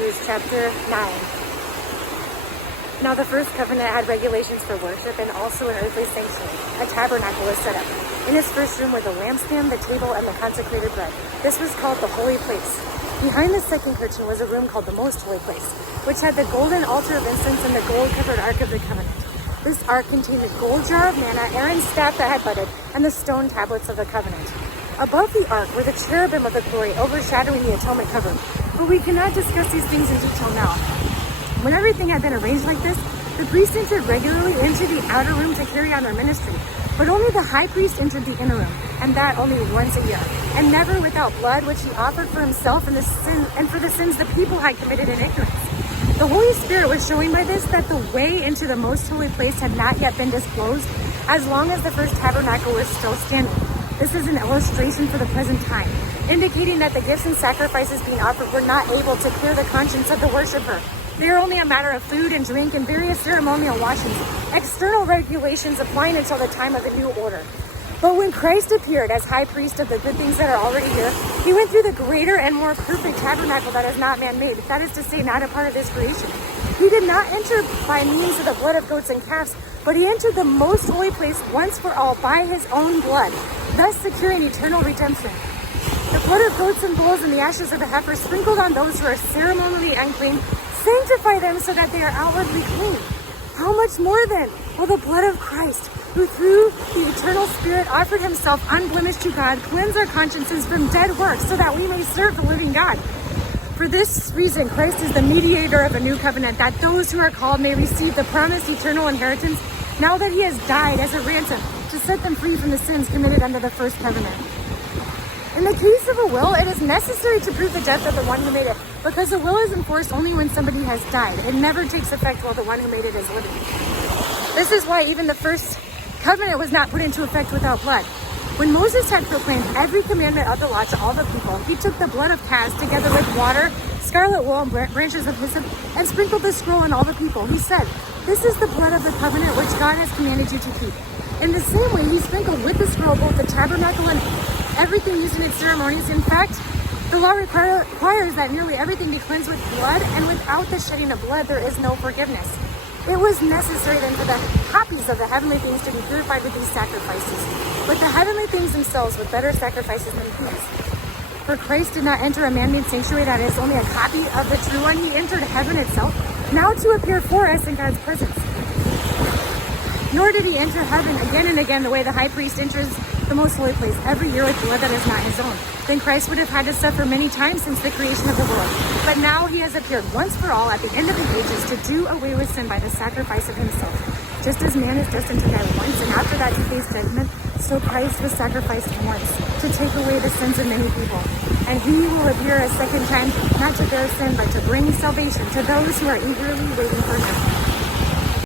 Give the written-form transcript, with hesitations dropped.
Hebrews chapter 9. Now the first covenant had regulations for worship and also an earthly sanctuary. A tabernacle was set up. In its first room were the lampstand, the table, and the consecrated bread. This was called the holy place. Behind the second curtain was a room called the most holy place, which had the golden altar of incense and the gold-covered ark of the covenant. This ark contained a gold jar of manna, Aaron's staff that had budded, and the stone tablets of the covenant. Above the ark were the cherubim of the glory overshadowing the atonement cover. But we cannot discuss these things in detail now. When everything had been arranged like this, the priests entered regularly into the outer room to carry on their ministry. But only the high priest entered the inner room, and that only once a year, and never without blood, which he offered for himself and for the sins the people had committed in ignorance. The Holy Spirit was showing by this that the way into the most holy place had not yet been disclosed, as long as the first tabernacle was still standing. This is an illustration for the present time, indicating that the gifts and sacrifices being offered were not able to clear the conscience of the worshiper. They are only a matter of food and drink and various ceremonial washings, external regulations applying until the time of the new order. But when Christ appeared as high priest of the good things that are already here, he went through the greater and more perfect tabernacle that is not man-made, that is to say, not a part of this creation. He did not enter by means of the blood of goats and calves, but he entered the most holy place once for all by his own blood, thus securing eternal redemption. The blood of goats and bulls and the ashes of the heifer sprinkled on those who are ceremonially unclean sanctify them so that they are outwardly clean. How much more then will the blood of Christ, who through the eternal Spirit offered himself unblemished to God, cleanse our consciences from dead works so that we may serve the living God? For this reason, Christ is the mediator of a new covenant, that those who are called may receive the promised eternal inheritance now that he has died as a ransom to set them free from the sins committed under the first covenant. In the case of a will, it is necessary to prove the death of the one who made it, because a will is enforced only when somebody has died. It never takes effect while the one who made it is living. This is why even the first covenant was not put into effect without blood. When Moses had proclaimed every commandment of the law to all the people, he took the blood of calves together with water, scarlet wool, and branches of hyssop, and sprinkled the scroll on all the people. He said, "This is the blood of the covenant which God has commanded you to keep." In the same way, he sprinkled with the scroll both the tabernacle and everything used in its ceremonies. In fact, the law requires that nearly everything be cleansed with blood, and without the shedding of blood, there is no forgiveness. It was necessary then for the copies of the heavenly things to be purified with these sacrifices, but the heavenly things themselves with better sacrifices than these. For Christ did not enter a man-made sanctuary that is only a copy of the true one. He entered heaven itself, now to appear for us in God's presence. Nor did he enter heaven again and again the way the high priest enters the most holy place every year with blood that is not his own. Then Christ would have had to suffer many times since the creation of the world. But now he has appeared once for all at the end of the ages to do away with sin by the sacrifice of himself. Just as man is destined to die once and after that to face judgment, so Christ was sacrificed once to take away the sins of many people. And he will appear a second time, not to bear sin, but to bring salvation to those who are eagerly waiting for him.